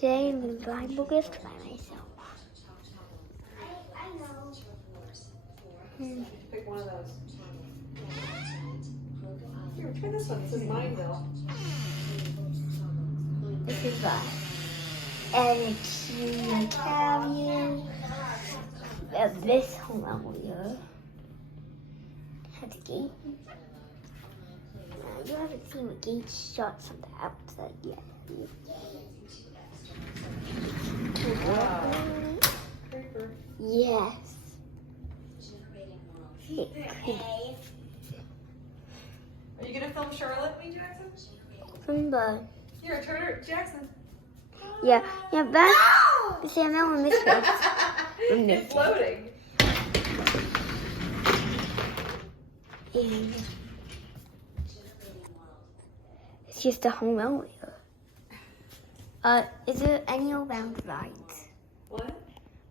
Today I'm going to buy a gift by myself. Pick one of those. Here, try this one. This is mine, though. This is and a cute carrier. This home elevator has a gate. You haven't seen the gate shut from the outside yet. Wow. Creeper. Yes. Are you gonna film Charlotte, me, Jackson? Remember. Here, turn her, Jackson. Yeah, back. See, I'm not on this one. It's loading. And it's just a home elevator. Is there any around rides? What?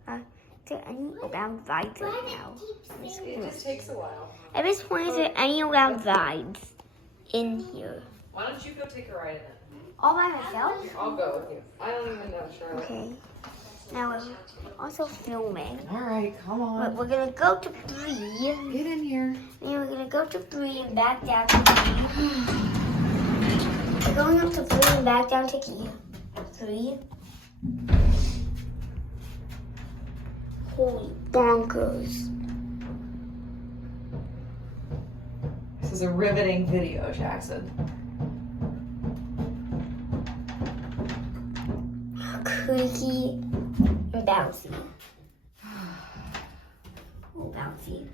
Is there any around rides right now? It just takes a while. At this point, is there any around rides in here? Why don't you go take a ride in it? All by myself? I'll go with you. I don't even know, Charlotte. Okay. Now we're also filming. All right, come on. We're gonna go to 3. Get in here. And we're gonna go to 3 and back down to 3. We're going up to 3 and back down to 3. Holy bonkers. This is a riveting video, Jackson. Creaky and bouncy. Oh, bouncy.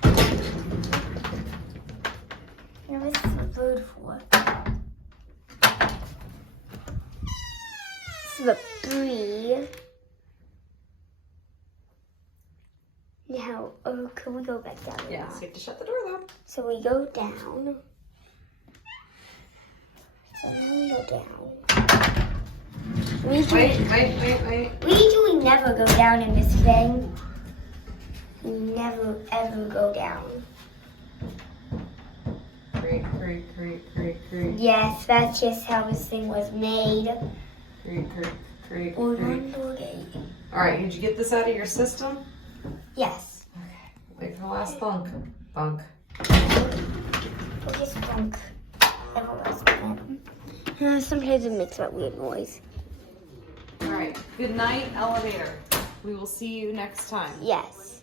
Now this is a bird for. This is a 3. Now, can we go back down? Yeah, so you have to shut the door though. So we go down. So now we go down. We usually never go down in this thing. We never ever go down. Creak. Yes, that's just how this thing was made. Creak. Or one more gate. All right, did you get this out of your system? Yes. Okay, wait for the last thunk. Thunk. We'll just funk. Sometimes it makes that weird noise. All right, good night, elevator. We will see you next time. Yes.